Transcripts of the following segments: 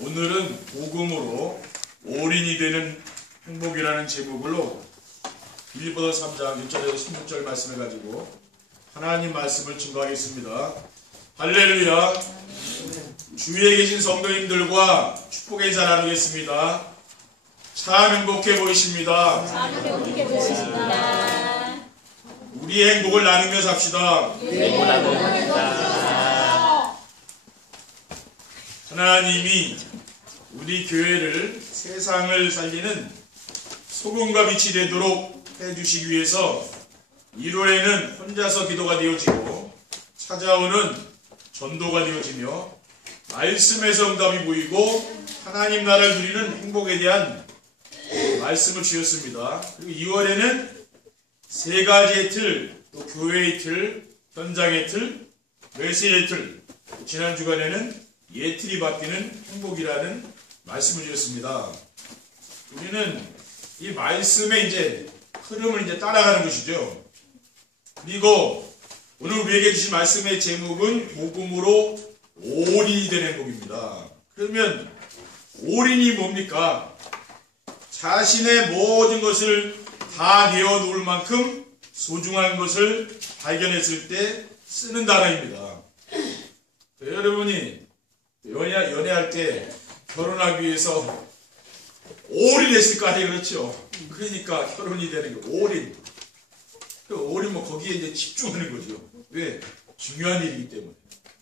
오늘은 복음으로 올인이 되는 행복이라는 제목으로 빌립보서 3장 6절에서 16절 말씀을 가지고 하나님 말씀을 증거하겠습니다. 할렐루야. 주위에 계신 성도님들과 축복의 인사 나누겠습니다. 참 행복해 보이십니다. 참 행복해 보이십니다. 우리의 행복을 나누며 삽시다. 하나님이 우리 교회를 세상을 살리는 소금과 빛이 되도록 해주시기 위해서 1월에는 혼자서 기도가 되어지고 찾아오는 전도가 되어지며 말씀에서 응답이 보이고 하나님 나라를 누리는 행복에 대한 말씀을 주셨습니다. 그리고 2월에는 세 가지의 틀, 또 교회의 틀, 현장의 틀, 메시지의 틀, 지난 주간에는 예틀이 바뀌는 행복이라는 말씀을 주셨습니다. 우리는 이 말씀의 이제 흐름을 따라가는 것이죠. 그리고 오늘 우리에게 주신 말씀의 제목은 복음으로 올인이 되는 행복입니다. 그러면 올인이 뭡니까? 자신의 모든 것을 다 내어놓을 만큼 소중한 것을 발견했을 때 쓰는 단어입니다. 여러분이 연애할 때 결혼하기 위해서 올인했을 거 아니에요, 그렇죠? 그러니까 결혼이 되는 게 올인. 올인 거기에 이제 집중하는 거죠. 왜? 중요한 일이기 때문에.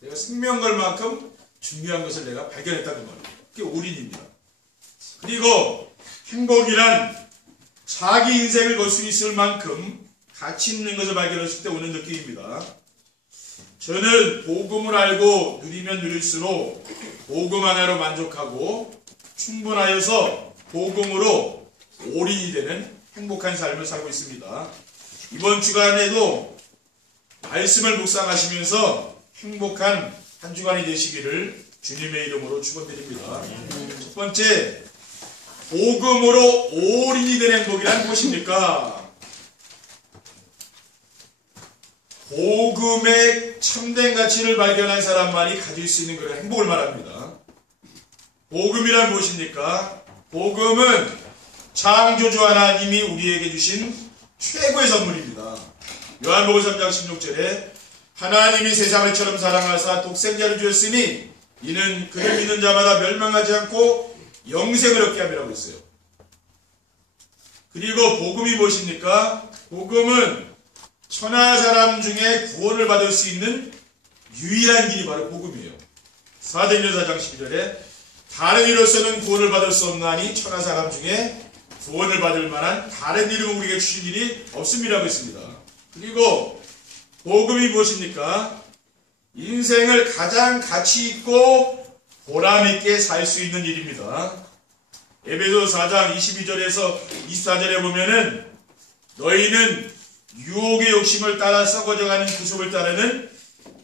내가 생명 걸 만큼 중요한 것을 내가 발견했다는 말이에요. 그게 올인입니다. 그리고 행복이란 자기 인생을 걸 수 있을 만큼 가치 있는 것을 발견했을 때 오는 느낌입니다. 저는 복음을 알고 누리면 누릴수록 복음 하나로 만족하고 충분하여서 복음으로 올인이 되는 행복한 삶을 살고 있습니다. 이번 주간에도 말씀을 묵상하시면서 행복한 한 주간이 되시기를 주님의 이름으로 축원드립니다. 첫 번째, 복음으로 올인이 되는 행복이란 무엇입니까? 복음의 참된 가치를 발견한 사람만이 가질 수 있는 그런 행복을 말합니다. 복음이란 무엇입니까? 복음은 창조주 하나님이 우리에게 주신 최고의 선물입니다. 요한복음 3장 16절에 하나님이 세상을처럼 사랑하사 독생자를 주었으니 이는 그를 믿는 자마다 멸망하지 않고 영생을 얻게 함이라고 했어요. 그리고 복음이 무엇입니까? 복음은 천하 사람 중에 구원을 받을 수 있는 유일한 길이 바로 복음이에요. 사도행전 4장 12절에 다른 이로서는 구원을 받을 수 없나니 천하 사람 중에 구원을 받을 만한 다른 이름을 우리에게 주신 일이 없음이라고 했습니다. 그리고 복음이 무엇입니까? 인생을 가장 가치 있고 보람 있게 살 수 있는 일입니다. 에베소 4장 22절에서 24절에 보면은 너희는 유혹의 욕심을 따라 썩어져가는 구속을 따르는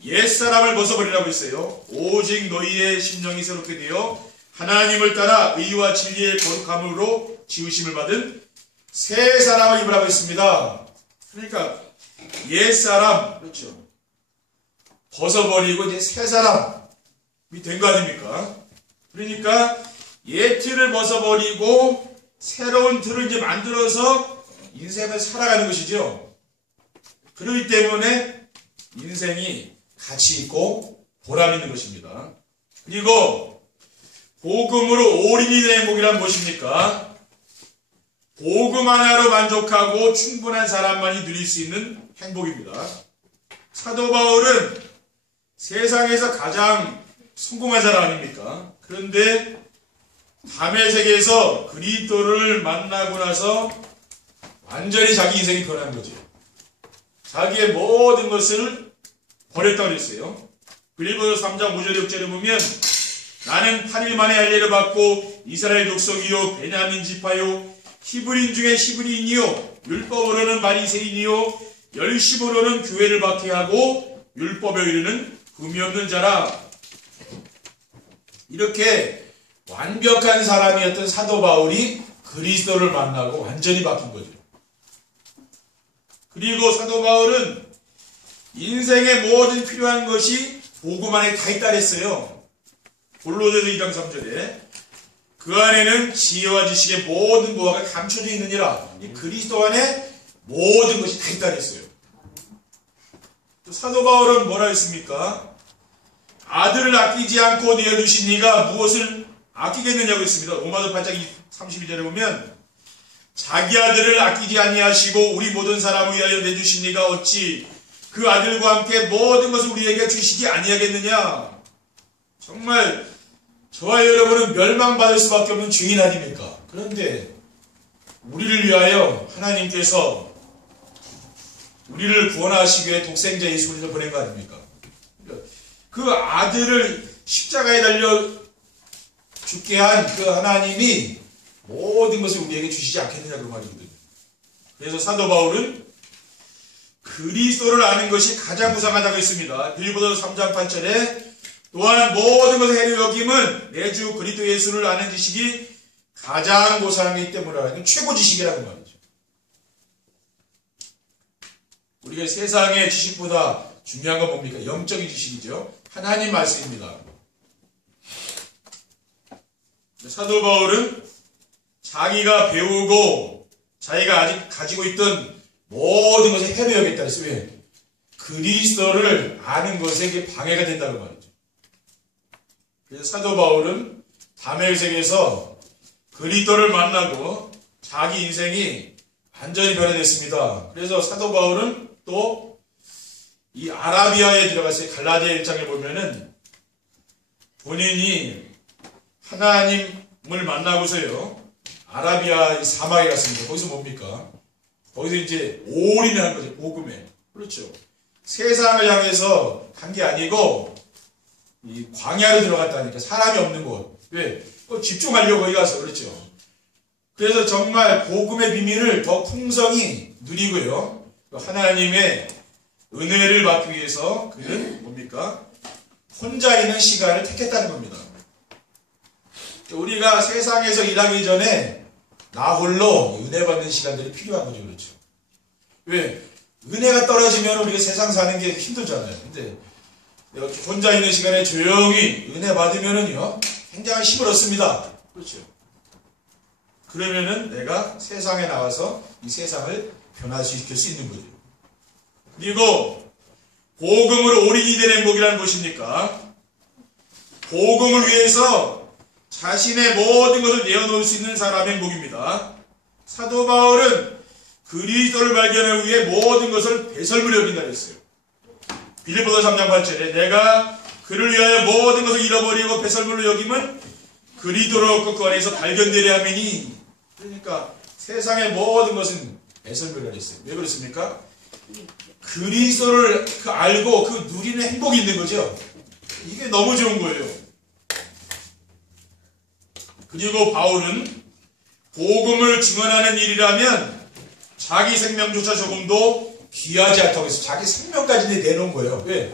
옛사람을 벗어버리라고 했어요. 오직 너희의 심령이 새롭게 되어 하나님을 따라 의와 진리의 거룩함으로 지으심을 받은 새 사람을 입으라고 했습니다. 그러니까 옛사람, 그렇죠, 벗어버리고 이제 새 사람이 된 거 아닙니까? 그러니까 옛 틀을 벗어버리고 새로운 틀을 이제 만들어서 인생을 살아가는 것이죠. 그렇기 때문에 인생이 가치 있고 보람 있는 것입니다. 그리고 복음으로 올인이 되는 행복이란 무엇입니까? 복음 하나로 만족하고 충분한 사람만이 누릴 수 있는 행복입니다. 사도 바울은 세상에서 가장 성공한 사람 아닙니까? 그런데 담의 세계에서 그리스도를 만나고 나서 완전히 자기 인생이 변한 거죠. 자기의 모든 것을 버렸다고 그랬어요. 빌립보서 3장 5절 6절에 보면 나는 8일 만에 할례를 받고 이스라엘 족속이요 베냐민 지파요 히브리인 중에 히브리인이요 율법으로는 바리새인이요 열심으로는 교회를 박해하고 율법에 이르는 금이 없는 자라. 이렇게 완벽한 사람이었던 사도 바울이 그리스도를 만나고 완전히 바뀐 거죠. 그리고 사도 바울은 인생의 모든 필요한 것이 복음 안에 다 있다 했어요. 골로새서 2장 3절에 그 안에는 지혜와 지식의 모든 보화가 감춰져 있느니라. 이 그리스도 안에 모든 것이 다 있다 그랬어요. 또 사도 바울은 뭐라 했습니까? 아들을 아끼지 않고 내어주신 이가 무엇을 아끼겠느냐고 했습니다. 로마서 8장 32절에 보면 자기 아들을 아끼지 아니하시고 우리 모든 사람을 위하여 내주신 이가 어찌 그 아들과 함께 모든 것을 우리에게 주시지 아니하겠느냐. 정말 저와 여러분은 멸망받을 수밖에 없는 죄인 아닙니까? 그런데 우리를 위하여 하나님께서 우리를 구원하시기 위해 독생자 예수 그리스도를 보낸 거 아닙니까? 그 아들을 십자가에 달려 죽게 한 그 하나님이 모든 것을 우리에게 주시지 않겠느냐 그 말이거든요. 그래서 사도 바울은 그리스도를 아는 것이 가장 무상하다고 했습니다. 빌립보서 3장 8절에 또한 모든 것을 해로 여김은 내 주 그리스도 예수를 아는 지식이 가장 고상하기 때문에 최고 지식이라는 말이죠. 우리가 세상의 지식보다 중요한 건 뭡니까? 영적인 지식이죠. 하나님 말씀입니다. 사도 바울은 자기가 배우고 자기가 아직 가지고 있던 모든 것을 해로 여겼다 그랬어요. 왜? 그리스도를 아는 것에 방해가 된다는 말이죠. 그래서 사도 바울은 다메섹에서 그리스도를 만나고 자기 인생이 완전히 변화됐습니다. 그래서 사도 바울은 또 이 아라비아에 들어갔어요. 갈라디아 1장에 보면은 본인이 하나님을 만나고서요. 아라비아 사막에 갔습니다. 거기서 뭡니까? 거기서 이제 올인을 한 거죠. 복음에. 그렇죠. 세상을 향해서 간 게 아니고 이 광야로 들어갔다니까. 사람이 없는 곳. 왜? 집중하려고 거기 가서. 그렇죠. 그래서 정말 복음의 비밀을 더 풍성히 누리고요. 하나님의 은혜를 받기 위해서 그는 뭡니까? 혼자 있는 시간을 택했다는 겁니다. 우리가 세상에서 일하기 전에 나 홀로 은혜 받는 시간들이 필요한 거죠. 그렇죠. 왜? 은혜가 떨어지면 우리가 세상 사는 게 힘들잖아요. 근데 내가 혼자 있는 시간에 조용히 은혜 받으면은요, 굉장히 힘을 얻습니다. 그렇죠. 그러면은 내가 세상에 나와서 이 세상을 변화시킬 수 있는 거죠. 그리고 복음으로 올인이 된 행복이란 무엇입니까? 복음을 위해서 자신의 모든 것을 내어놓을 수 있는 사람의 행복입니다. 사도 바울은 그리스도를 발견하기 위해 모든 것을 배설물로 여긴다 했어요. 빌립보서 3장 8절에 내가 그를 위하여 모든 것을 잃어버리고 배설물로 여김은 그리스도를 얻고 그 안에서 발견되려 함이니. 그러니까 세상의 모든 것은 배설물이라 했어요. 왜 그렇습니까? 그리스도를 알고 그 누리는 행복이 있는 거죠. 이게 너무 좋은 거예요. 그리고 바울은 복음을 증언하는 일이라면 자기 생명조차 조금도 귀하지 않다고 해서 자기 생명까지 내놓은 거예요. 왜?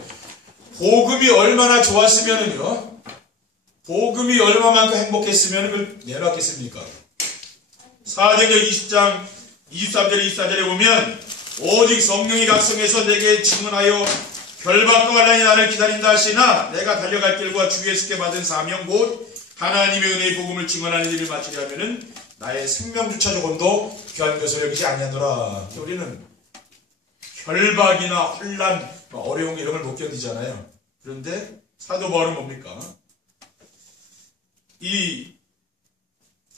복음이 얼마나 좋았으면은요, 복음이 얼마만큼 행복했으면 그걸 내놓았겠습니까? 사도행전 20장 23절에 24절에 보면 오직 성령이 각성해서 내게 증언하여 결박과 환난이 나를 기다린다 하시나 내가 달려갈 길과 주 예수께 받은 사명 곧 하나님의 은혜의 복음을 증언하는 일을 마치려 하면은 나의 생명조차 조금도 귀한 것을 여기지 아니하노라. 우리는 결박이나 환난, 어려운 이런 걸 못 견디잖아요. 그런데 사도 바울은 뭡니까? 이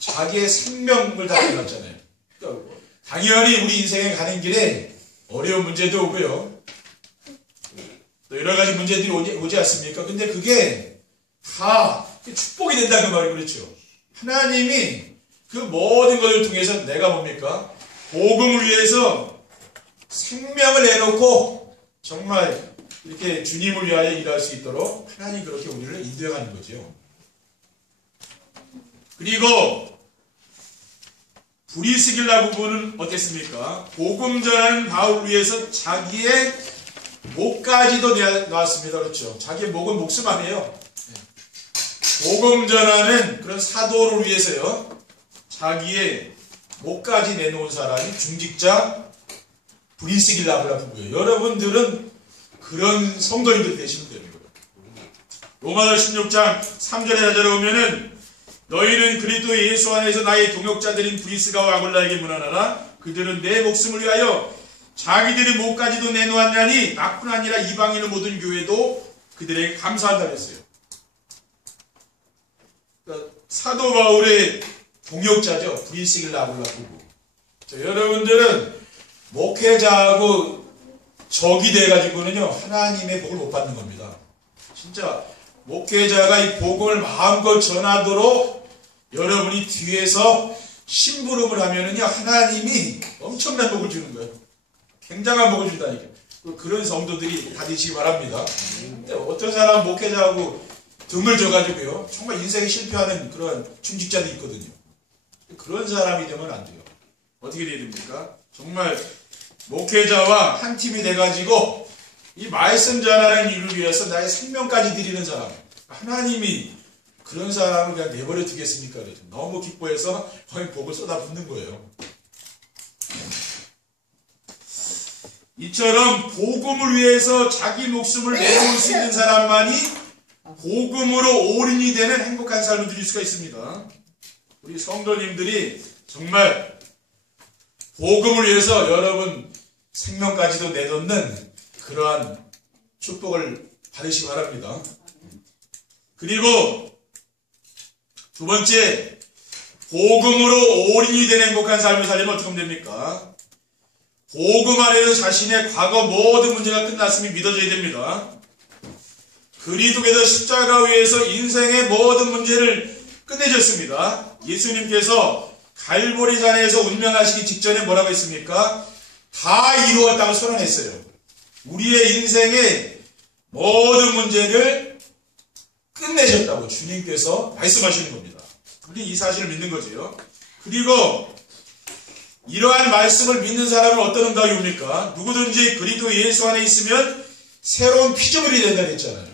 자기의 생명을 다 내놨잖아요. 그러니까 당연히 우리 인생에 가는 길에 어려운 문제도 오고요. 또 여러 가지 문제들이 오지 않습니까? 근데 그게 다 축복이 된다는 말이 그렇죠. 하나님이 그 모든 것을 통해서 내가 뭡니까? 복음을 위해서 생명을 내놓고 정말 이렇게 주님을 위하여 일할 수 있도록 하나님 그렇게 우리를 인도해가는 거죠. 그리고 브리스길라 부부는 어땠습니까? 복음 전하는 바울을 위해서 자기의 목까지도 놨습니다. 그렇죠. 자기의 목은 목숨 아니에요. 복음 전하는 그런 사도를 위해서요, 자기의 목까지 내놓은 사람이 중직자 브리스길라 부부예요. 여러분들은 그런 성도인들 되시면 되는 거예요. 로마서 16장 3절에 4절에 보면은 너희는 그리스도 예수 안에서 나의 동역자들인 브리스가와 아굴라에게 문안하라. 그들은 내 목숨을 위하여 자기들의 목까지도 내놓았냐니 나뿐 아니라 이방인의 모든 교회도 그들에게 감사한다 그랬어요. 그러니까 사도 바울의 동역자죠. 브리스길라 아굴라 부부. 여러분들은 목회자하고 적이 돼가지고는요 하나님의 복을 못 받는 겁니다. 진짜 목회자가 이 복음을 마음껏 전하도록 여러분이 뒤에서 심부름을 하면은요 하나님이 엄청난 복을 주는 거예요. 굉장한 복을 준다니까. 그런 성도들이 다 되시기 바랍니다. 근데 어떤 사람은 목회자하고 등을 져가지고요 정말 인생에 실패하는 그런 중직자들이 있거든요. 그런 사람이 되면 안 돼요. 어떻게 돼야 됩니까? 정말 목회자와 한 팀이 돼가지고 이 말씀 전하는 일을 위해서 나의 생명까지 드리는 사람, 하나님이 그런 사람을 그냥 내버려 두겠습니까? 너무 기뻐해서 거의 복을 쏟아붓는 거예요. 이처럼 복음을 위해서 자기 목숨을 내놓을 수 있는 사람만이 복음으로 올인이 되는 행복한 삶을 누릴 수가 있습니다. 우리 성도님들이 정말 복음을 위해서 여러분 생명까지도 내놓는 그러한 축복을 받으시기 바랍니다. 그리고 두 번째, 복음으로 올인이 되는 행복한 삶을 살려면 어떻게 하면 됩니까? 복음 안에서 자신의 과거 모든 문제가 끝났음이 믿어져야 됩니다. 그리스도께서 십자가 위에서 인생의 모든 문제를 끝내셨습니다. 예수님께서 갈보리 산에서 운명하시기 직전에 뭐라고 했습니까? 다 이루었다고 선언했어요. 우리의 인생의 모든 문제를 끝내셨다고 주님께서 말씀하시는 겁니다. 우리 이 사실을 믿는 거죠. 그리고 이러한 말씀을 믿는 사람은 어떤 응답이 옵니까? 누구든지 그리스도 예수 안에 있으면 새로운 피조물이 된다고 했잖아요.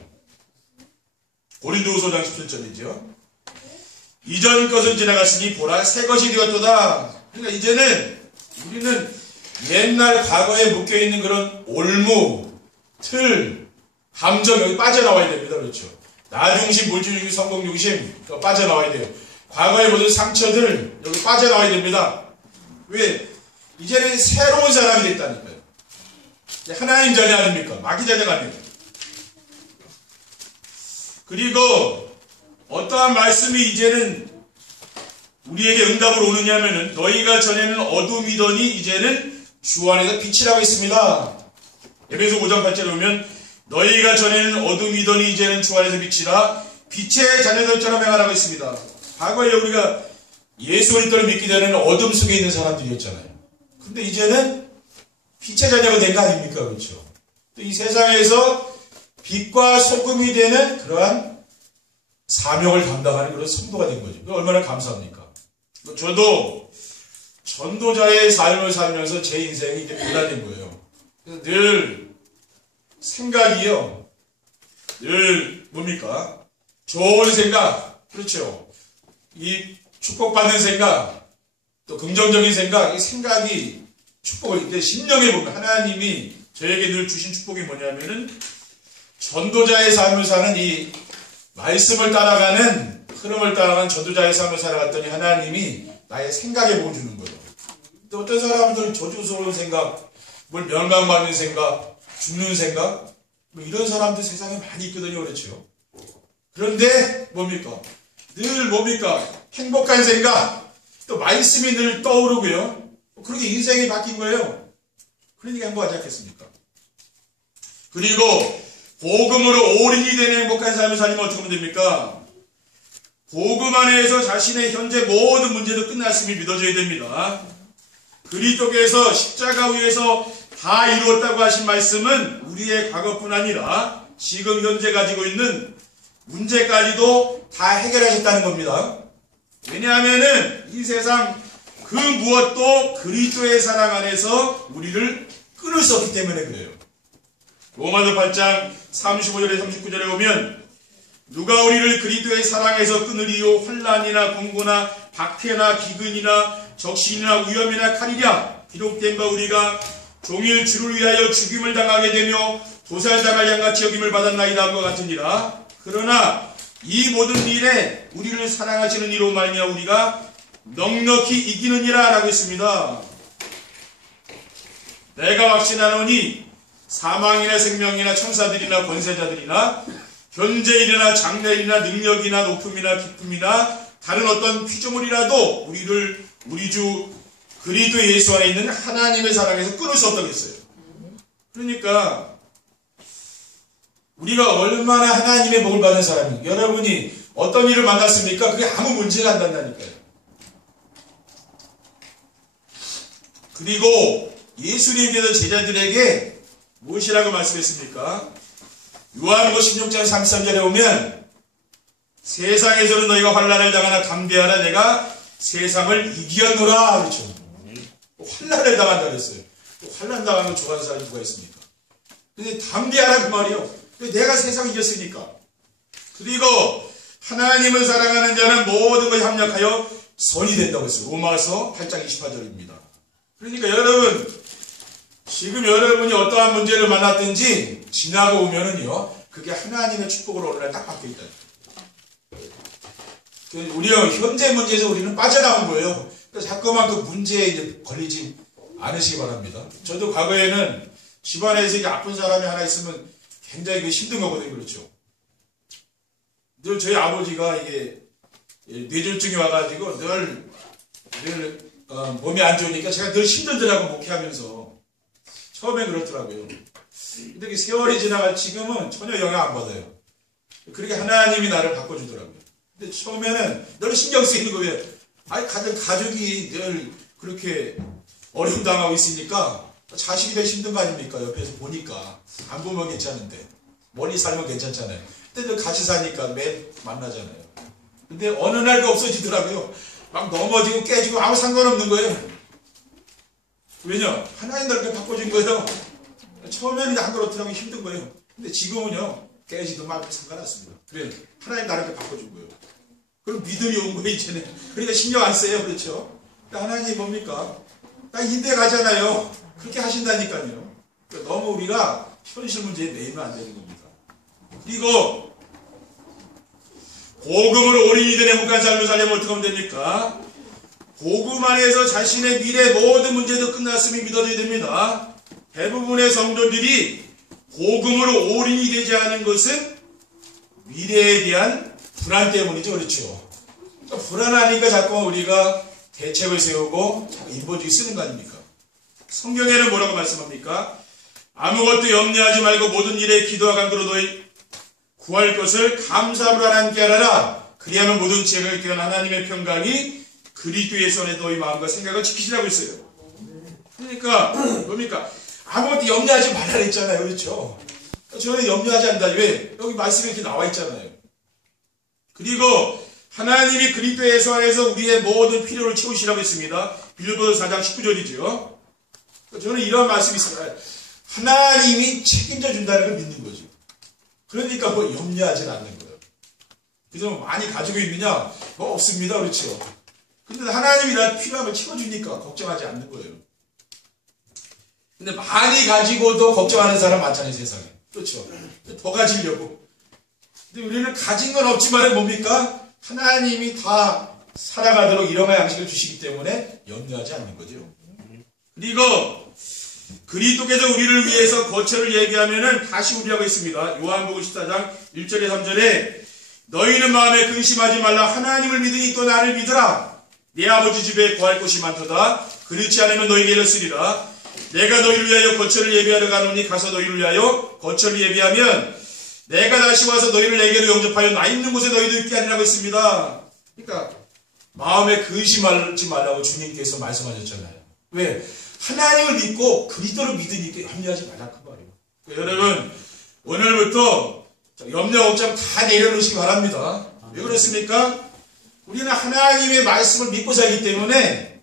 고린도후서 5장 17절이죠. 이전 것은 지나갔으니 보라 새 것이 되었도다. 그러니까 이제는 우리는 옛날 과거에 묶여있는 그런 올무, 틀, 감정 여기 빠져나와야 됩니다. 그렇죠. 나중심, 물질중심, 성공중심 빠져나와야 돼요. 과거의 모든 상처들 여기 빠져나와야 됩니다. 왜? 이제는 새로운 사람이 됐다니까요. 하나님 자녀 아닙니까? 마귀 자녀가 아닙니까? 그리고 어떠한 말씀이 이제는 우리에게 응답으로 오느냐면은 너희가 전에는 어둠이더니 이제는 주 안에서 빛이라고 했습니다. 에베소 5장 8절에 보면 너희가 전에는 어둠이더니 이제는 주 안에서 빛이라 빛의 자녀들처럼 행하라고 했습니다. 과거에 우리가 예수 그리스도를 믿기 전에는 어둠 속에 있는 사람들이었잖아요. 근데 이제는 빛의 자녀가 된 거 아닙니까? 그렇죠. 또 이 세상에서 빛과 소금이 되는 그러한 사명을 감당하는 그런 성도가 된 거죠. 얼마나 감사합니까? 저도 전도자의 삶을 살면서 제 인생이 이제 변화된 거예요. 그래서 늘 생각이요. 늘 뭡니까? 좋은 생각. 그렇죠. 이 축복받는 생각, 또 긍정적인 생각, 이 생각이 축복을, 이제 심령에 보면 하나님이 저에게 늘 주신 축복이 뭐냐면은 전도자의 삶을 사는 이 말씀을 따라가는, 흐름을 따라가는 전도자의 삶을 살아갔더니 하나님이 나의 생각에 복을 주는 거예요. 또 어떤 사람들은 저주스러운 생각, 뭘 멸망받는 생각, 죽는 생각, 뭐 이런 사람들 세상에 많이 있거든요. 그렇죠. 그런데 뭡니까? 늘 뭡니까? 행복한 생각, 또 말씀이 늘 떠오르고요. 그렇게 인생이 바뀐 거예요. 그러니까 행복하지 않겠습니까? 그리고 복음으로 올인이 되는 행복한 삶을 살면 어떻게 하면 됩니까? 복음 안에서 자신의 현재 모든 문제도 끝났음이 믿어져야 됩니다. 그리스도께서 십자가 위에서 다 이루었다고 하신 말씀은 우리의 과거뿐 아니라 지금 현재 가지고 있는 문제까지도 다 해결하셨다는 겁니다. 왜냐하면은 이 세상 그 무엇도 그리스도의 사랑 안에서 우리를 끊을 수 없기 때문에 그래요. 로마서 8장 35절에 39절에 보면 누가 우리를 그리스도의 사랑에서 끊으리요? 환난이나 공고나 박해나 기근이나 적신이나 위험이나 칼이랴. 기록된 바 우리가 종일 주를 위하여 죽임을 당하게 되며 도살당할 양같이 여김을 받았나이다 함과 같으니라. 그러나 이 모든 일에 우리를 사랑하시는 이로 말미암아 우리가 넉넉히 이기느니라 라고 했습니다. 내가 확신하노니 사망이나 생명이나 천사들이나 권세자들이나 현재일이나 장래일이나 능력이나 높음이나 기쁨이나 다른 어떤 피조물이라도 우리를 우리 주 그리스도 예수 안에 있는 하나님의 사랑에서 끊을 수 없다고 했어요. 그러니까 우리가 얼마나 하나님의 복을 받은 사람입니까? 여러분이 어떤 일을 만났습니까? 그게 아무 문제가 안 된다니까요. 그리고 예수님께서 제자들에게 무엇이라고 말씀했습니까? 요한복음 16장 33절에 보면 세상에서는 너희가 환난을 당하나 담대하라 내가 세상을 이기었노라 그렇죠. 환난을 당한다 그랬어요. 환난 당하는 거 좋아하는 사람이 누가 있습니까? 근데 담대하라 그 말이요. 내가 세상을 이겼으니까. 그리고 하나님을 사랑하는 자는 모든 걸 협력하여 선이 된다고 했어요. 로마서 8장 28절입니다. 그러니까 여러분 지금 여러분이 어떠한 문제를 만났든지 지나고 오면은요 그게 하나님의 축복으로 어느 날 딱 바뀌어 있다. 우리가 현재 문제에서 우리는 빠져나온 거예요. 그래서 자꾸만 그 문제에 이제 걸리지 않으시기 바랍니다. 저도 과거에는 집안에서 이게 아픈 사람이 하나 있으면 굉장히 힘든 거거든요. 그렇죠. 늘 저희 아버지가 이게 뇌졸중이 와가지고 늘 몸이 안 좋으니까 제가 늘 힘들더라고 목회하면서. 처음엔 그렇더라고요. 근데 그 세월이 지나갈 지금은 전혀 영향 안 받아요. 그렇게 하나님이 나를 바꿔주더라고요. 근데 처음에는 늘 신경 쓰이는 거예요. 아니, 가족이 늘 그렇게 어려움 당하고 있으니까 자식이 되게 힘든 거 아닙니까? 옆에서 보니까. 안 보면 괜찮은데. 멀리 살면 괜찮잖아요. 근데 같이 사니까 매일 만나잖아요. 근데 어느 날도 없어지더라고요. 막 넘어지고 깨지고 아무 상관없는 거예요. 왜냐? 하나님 나를 바꿔준 거예요. 처음에는 안 그렇더라고 힘든 거예요. 근데 지금은요, 깨지도 막 상관없습니다. 그래, 하나님 나를 바꿔준 거예요. 그럼 믿음이 온 거예요, 이제는. 그러니까 신경 안 써요, 그렇죠? 하나님이 뭡니까? 나 인대 가잖아요. 그렇게 하신다니까요. 그러니까 너무 우리가 현실 문제에 매이면 안 되는 겁니다. 그리고, 복음으로 올인이 된 행복한 삶을 살려면 어떻게 하면 됩니까? 복음 안에서 자신의 미래 모든 문제도 끝났음이 믿어져야 됩니다. 대부분의 성도들이 복음으로 올인이 되지 않은 것은 미래에 대한 불안 때문이죠. 그렇죠. 그러니까 불안하니까 자꾸 우리가 대책을 세우고 인본주의 쓰는 거 아닙니까? 성경에는 뭐라고 말씀합니까? 아무것도 염려하지 말고 모든 일에 기도와 간구로 너희 구할 것을 감사함으로 하나님께 하라라. 그리하면 모든 지혜를 깨어난 하나님의 평강이 그리스도의 손에 너희 마음과 생각을 지키시라고 했어요. 그러니까 뭡니까? 아무것도 염려하지 말라 그랬잖아요. 그렇죠? 저는 염려하지 않는다. 왜? 여기 말씀에 이렇게 나와 있잖아요. 그리고 하나님이 그리스도의 손 안에서 우리의 모든 필요를 채우시라고 했습니다. 빌립보서 4장 19절이죠. 저는 이런 말씀이 있어요. 하나님이 책임져 준다는 걸 믿는 거죠. 그러니까 뭐 염려하지 않는 거예요. 그래서 많이 가지고 있느냐? 뭐 없습니다. 그렇죠? 근데 하나님이 나 필요함을 채워주니까 걱정하지 않는 거예요. 근데 많이 가지고도 걱정하는 사람 많잖아요, 세상에. 그렇죠? 더 가지려고. 근데 우리는 가진 건 없지만 뭡니까? 하나님이 다 살아가도록 일용할 양식을 주시기 때문에 염려하지 않는 거죠. 그리고 그리스도께서 우리를 위해서 거처를 얘기하면은 다시 우리하고 있습니다. 요한복음 14장 1절에 3절에 너희는 마음에 근심하지 말라. 하나님을 믿으니 또 나를 믿으라. 내 아버지 집에 구할 곳이 많도다. 그렇지 않으면 너희에게 이르시리라. 내가 너희를 위하여 거처를 예비하러 가노니 가서 너희를 위하여 거처를 예비하면 내가 다시 와서 너희를 내게로 영접하여 나 있는 곳에 너희도 있게 하리라고 했습니다. 그러니까 마음에 근심하지 말라고 주님께서 말씀하셨잖아요. 왜? 하나님을 믿고 그리스도를 믿으니까 염려하지 말라 그 말이에요. 그러니까 여러분 오늘부터 염려 걱정 다 내려놓으시기 바랍니다. 왜 그렇습니까? 우리는 하나님의 말씀을 믿고 살기 때문에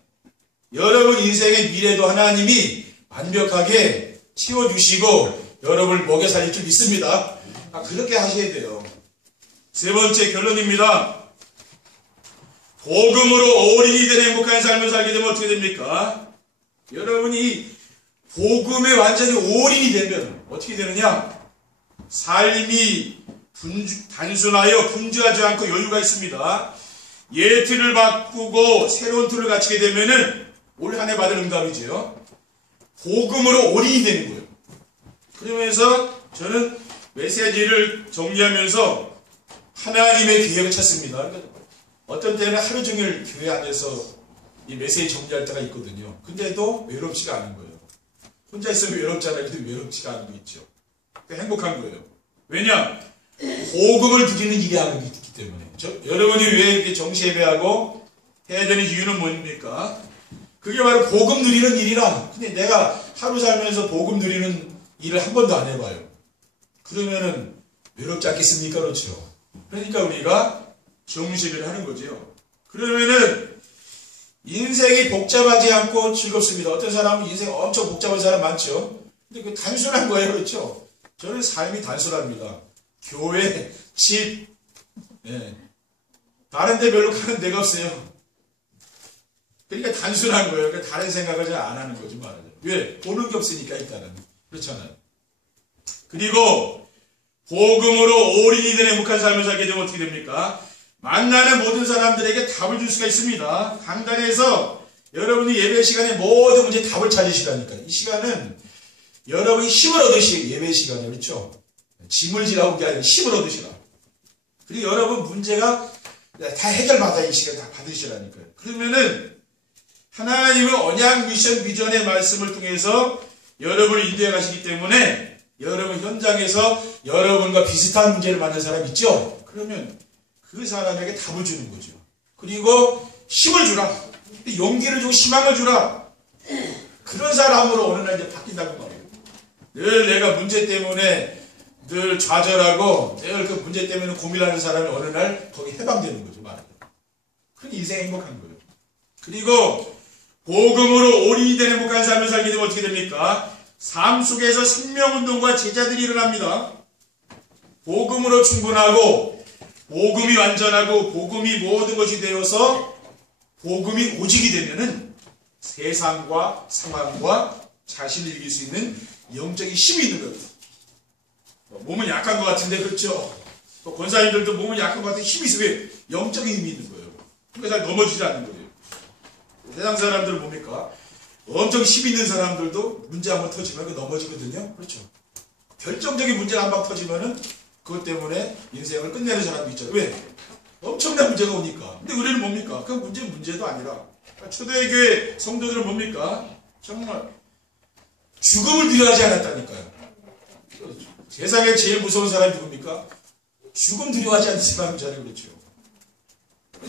여러분 인생의 미래도 하나님이 완벽하게 채워주시고 여러분을 먹여 살릴 줄 믿습니다. 그렇게 하셔야 돼요. 세 번째 결론입니다. 복음으로 어린이 된 행복한 삶을 살게 되면 어떻게 됩니까? 여러분이 복음에 완전히 올인이 되면 어떻게 되느냐? 삶이 단순하여 분주하지 않고 여유가 있습니다. 옛 틀을 바꾸고 새로운 틀을 갖추게 되면은 올 한 해 받을 응답이죠. 복음으로 올인이 되는 거예요. 그러면서 저는 메시지를 정리하면서 하나님의 계획을 찾습니다. 그러니까 어떤 때는 하루 종일 교회 안에서 이 메시지 정리할 때가 있거든요. 근데도 외롭지가 않은 거예요. 혼자 있으면 외롭잖아요. 근데 외롭지가 않은 거 있죠. 행복한 거예요. 왜냐? 복음을 누리는 일이 하는 게 있기 때문에. 여러분이 왜 이렇게 정시예배하고 해야 되는 이유는 뭡니까? 그게 바로 복음 누리는 일이라. 근데 내가 하루 살면서 복음 누리는 일을 한 번도 안 해봐요. 그러면은 외롭지 않겠습니까? 그렇죠. 그러니까 우리가 정시예배를 하는 거죠. 그러면은 인생이 복잡하지 않고 즐겁습니다. 어떤 사람은 인생 엄청 복잡한 사람 많죠. 근데 그 단순한 거예요. 그렇죠. 저는 삶이 단순합니다. 교회, 집, 예. 다른 데 별로 가는 데가 없어요. 그러니까 단순한 거예요. 그러니까 다른 생각을 잘 안 하는 거지 말하자면. 왜? 보는 게 없으니까 일단은. 그렇잖아요. 그리고 복음으로 올인이 된 행복한 삶을 살게 되면 어떻게 됩니까? 만나는 모든 사람들에게 답을 줄 수가 있습니다. 강단에서 여러분이 예배 시간에 모든 문제에 답을 찾으시라니까. 이 시간은 여러분이 힘을 얻으시기 예배 시간이에요. 그렇죠? 짐을 지라고 게 아니라 힘을 얻으시라. 그리고 여러분 문제가 다 해결받아 이 시간 다 받으시라니까요. 그러면은 하나님의 언약 미션 비전의 말씀을 통해서 여러분을 인도해 가시기 때문에 여러분 현장에서 여러분과 비슷한 문제를 만난 사람 있죠? 그러면 그 사람에게 답을 주는 거죠. 그리고 힘을 주라. 용기를 주고 희망을 주라. 그런 사람으로 어느 날 이제 바뀐다는 거예요. 늘 내가 문제 때문에 늘 좌절하고 늘 그 문제 때문에 고민하는 사람이 어느 날 거기 해방되는 거죠. 말하자면. 그런 인생 행복한 거예요. 그리고 복음으로 올인이 된 행복한 삶을 살게 되면 어떻게 됩니까? 삶 속에서 생명운동과 제자들이 일어납니다. 복음으로 충분하고 복음이 완전하고 복음이 모든 것이 되어서 복음이 오직이 되면은 세상과 상황과 자신을 이길 수 있는 영적인 힘이 있는 거예요. 몸은 약한 것 같은데 그렇죠? 또 권사님들도 몸은 약한 것 같은데 힘이 있어요. 왜? 영적인 힘이 있는 거예요. 그러니까 잘 넘어지지 않는 거예요. 세상 사람들은 뭡니까? 엄청 힘 있는 사람들도 문제 한번 터지면 넘어지거든요. 그렇죠? 결정적인 문제가 한 방 터지면은 그것 때문에 인생을 끝내는 사람도 있잖아요. 왜? 엄청난 문제가 오니까. 근데 우리는 뭡니까? 그 문제는 문제도 아니라. 초대교회 성도들은 뭡니까? 정말 죽음을 두려워하지 않았다니까요. 세상에 제일 무서운 사람이 누굽니까? 죽음 두려워하지 않는 사람이잖아요. 그렇죠?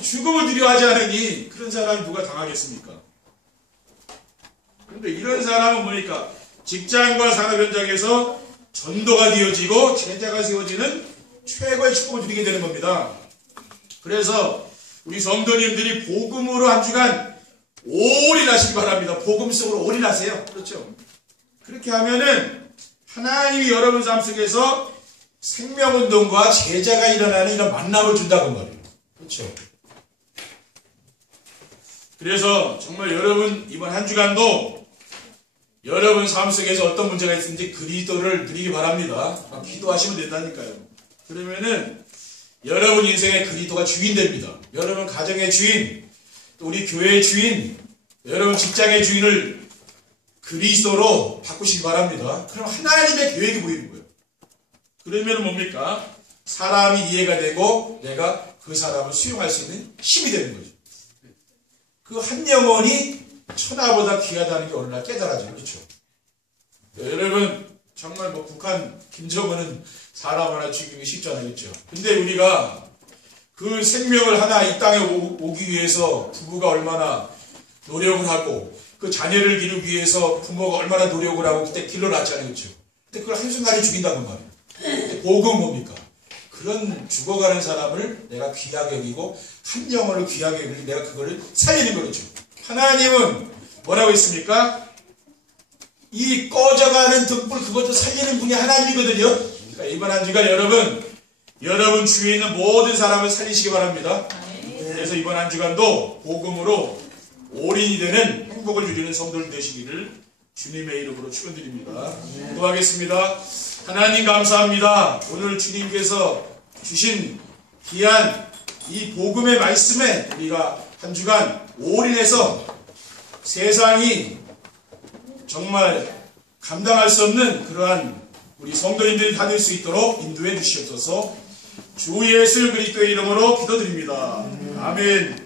죽음을 두려워하지 않으니 그런 사람이 누가 당하겠습니까? 그런데 이런 사람은 뭐니까? 직장과 산업 현장에서 전도가 되어지고 제자가 세워지는 최고의 축복을 누리게 되는 겁니다. 그래서 우리 성도님들이 복음으로 한 주간 올인하시기 바랍니다. 복음 속으로 올인하세요. 그렇죠? 그렇게 하면은 하나님이 여러분 삶 속에서 생명운동과 제자가 일어나는 이런 만남을 준다고 말이에요. 그렇죠? 그래서 정말 여러분 이번 한 주간도 여러분 삶 속에서 어떤 문제가 있는지 그리스도를 누리기 바랍니다. 기도하시면 된다니까요. 그러면은 여러분 인생의 그리스도가 주인 됩니다. 여러분 가정의 주인, 또 우리 교회의 주인, 여러분 직장의 주인을 그리스도로 바꾸시기 바랍니다. 그럼 하나님의 계획이 보이는 거예요. 그러면 뭡니까? 사람이 이해가 되고 내가 그 사람을 수용할 수 있는 힘이 되는 거죠. 그 한 영혼이 천하보다 귀하다는 게 어느 날 깨달아져요. 그렇죠? 여러분 정말 뭐 북한 김정은은 사람 하나 죽이기 쉽잖아요. 그렇죠? 근데 우리가 그 생명을 하나 이 땅에 오기 위해서 부부가 얼마나 노력을 하고 그 자녀를 기르기 위해서 부모가 얼마나 노력을 하고 그때 길러놨잖아요. 그렇죠? 근데 그걸 한순간에 죽인다는 말이에요. 근데 복음은 뭡니까? 그런 죽어가는 사람을 내가 귀하게 여기고 한 영혼을 귀하게 여기고 내가 그거를 살리는 거죠. 하나님은 뭐라고 했습니까? 이 꺼져가는 등불 그것도 살리는 분이 하나님이거든요. 그러니까 이번 한 주간 여러분 주위에 있는 모든 사람을 살리시기 바랍니다. 그래서 이번 한 주간도 복음으로 올인이 되는 행복을 누리는 성도들 되시기를 주님의 이름으로 축원드립니다. 기도하겠습니다. 하나님 감사합니다. 오늘 주님께서 주신 귀한 이 복음의 말씀에 우리가 한 주간 올인해서 세상이 정말 감당할 수 없는 그러한 우리 성도님들이 다닐 수 있도록 인도해 주시옵소서. 주 예수 그리스도의 이름으로 기도드립니다. 아멘.